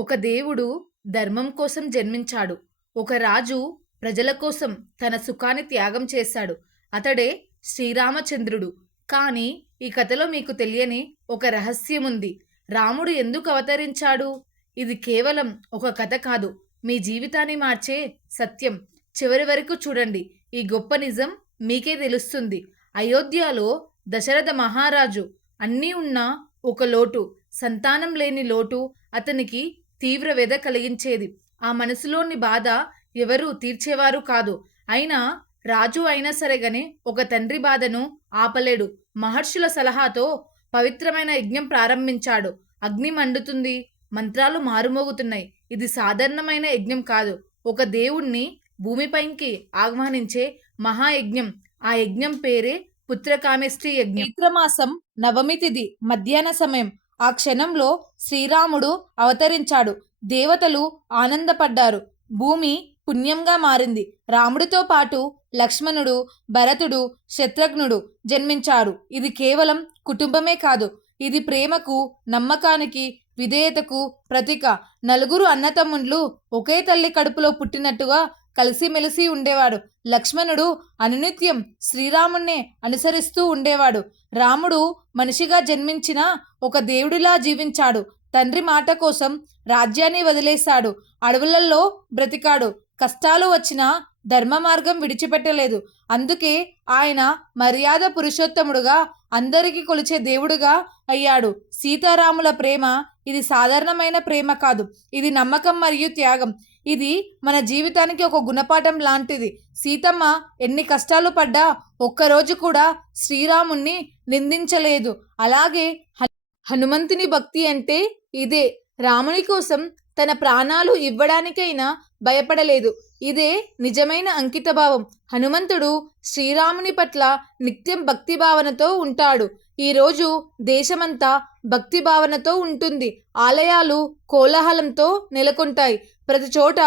ఒక దేవుడు ధర్మం కోసం జన్మించాడు. ఒక రాజు ప్రజల కోసం తన సుఖాన్ని త్యాగం చేశాడు. అతడే శ్రీరామచంద్రుడు. కానీ ఈ కథలో మీకు తెలియని ఒక రహస్యం ఉంది. రాముడు ఎందుకు అవతరించాడు? ఇది కేవలం ఒక కథ కాదు, మీ జీవితాన్ని మార్చే సత్యం. చివరి వరకు చూడండి, ఈ గొప్ప నిజం మీకే తెలుస్తుంది. అయోధ్యలో దశరథ మహారాజు అన్నీ ఉన్నా ఒక లోటు, సంతానం లేని లోటు అతనికి తీవ్ర వ్యధ కలిగించేది. ఆ మనసులోని బాధ ఎవరూ తీర్చేవారు కాదు. అయినా రాజు అయినా సరేగానే ఒక తండ్రి బాధను ఆపలేడు. మహర్షుల సలహాతో పవిత్రమైన యజ్ఞం ప్రారంభించాడు. అగ్ని మండుతుంది, మంత్రాలు మారుమోగుతున్నాయి. ఇది సాధారణమైన యజ్ఞం కాదు, ఒక దేవుణ్ణి భూమిపైకి ఆహ్వానించే మహాయజ్ఞం. ఆ యజ్ఞం పేరే పుత్రకామేష్టి యజ్ఞం. చైత్రమాసం నవమి తిథి మధ్యాహ్న సమయం. ఆ క్షణంలో శ్రీరాముడు అవతరించాడు. దేవతలు ఆనందపడ్డారు. భూమి పుణ్యంగా మారింది. రాముడితో పాటు లక్ష్మణుడు, భరతుడు, శత్రుఘ్నుడు జన్మించారు. ఇది కేవలం కుటుంబమే కాదు, ఇది ప్రేమకు, నమ్మకానికి, విధేయతకు ప్రతీక. నలుగురు అన్నతమ్ముళ్ళు ఒకే తల్లి కడుపులో పుట్టినట్టుగా కలిసిమెలిసి ఉండేవాడు. లక్ష్మణుడు అనునిత్యం శ్రీరాముణ్ణే అనుసరిస్తూ ఉండేవాడు. రాముడు మనిషిగా జన్మించిన ఒక దేవుడిలా జీవించాడు. తండ్రి మాట కోసం రాజ్యాన్ని వదిలేశాడు. అడవులలో బ్రతికాడు. కష్టాలు వచ్చినా ధర్మ మార్గం విడిచిపెట్టలేదు. అందుకే ఆయన మర్యాద పురుషోత్తముడుగా, అందరికీ కొలిచే దేవుడుగా అయ్యాడు. సీతారాముల ప్రేమ ఇది సాధారణమైన ప్రేమ కాదు, ఇది నమ్మకం మరియు త్యాగం. ఇది మన జీవితానికి ఒక గుణపాఠం లాంటిది. సీతమ్మ ఎన్ని కష్టాలు పడ్డా ఒక్కరోజు కూడా శ్రీరాముణ్ణి నిందించలేదు. అలాగే హనుమంతుని భక్తి అంటే ఇదే. రాముని కోసం తన ప్రాణాలు ఇవ్వడానికైనా భయపడలేదు. ఇదే నిజమైన అంకితభావం. హనుమంతుడు శ్రీరాముని పట్ల నిత్యం భక్తి భావనతో ఉంటాడు. ఈరోజు దేశమంతా భక్తి భావనతో ఉంటుంది. ఆలయాలు కోలాహలంతో నెలకొంటాయి. ప్రతి చోట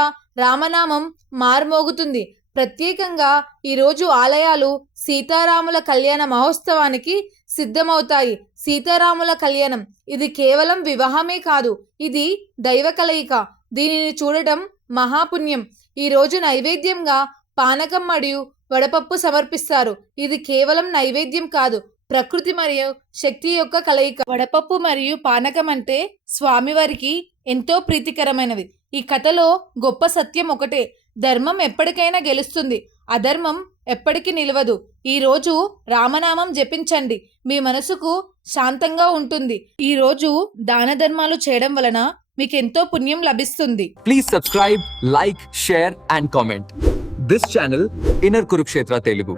రామనామం మార్మోగుతుంది. ప్రత్యేకంగా ఈరోజు ఆలయాలు సీతారాముల కళ్యాణ మహోత్సవానికి సిద్ధమవుతాయి. సీతారాముల కళ్యాణం ఇది కేవలం వివాహమే కాదు, ఇది దైవ కలయిక. దీనిని చూడటం మహాపుణ్యం. ఈరోజు నైవేద్యంగా పానకం మరియు వడపప్పు సమర్పిస్తారు. ఇది కేవలం నైవేద్యం కాదు, ప్రకృతి మరియు శక్తి యొక్క కలయిక. వడపప్పు మరియు పానకం అంటే స్వామివారికి ఎంతో ప్రీతికరమైనవి. ఈ కథలో గొప్ప సత్యం ఒకటే, ధర్మం ఎప్పటికైనా గెలుస్తుంది, అధర్మం ఎప్పటికీ నిలవదు. ఈరోజు రామనామం జపించండి, మీ మనసుకు శాంతంగా ఉంటుంది. ఈరోజు దాన ధర్మాలు చేయడం వలన మీకు ఎంతో పుణ్యం లభిస్తుంది. Please subscribe, like, share and comment. This channel, Inner Kurukshetra Telugu.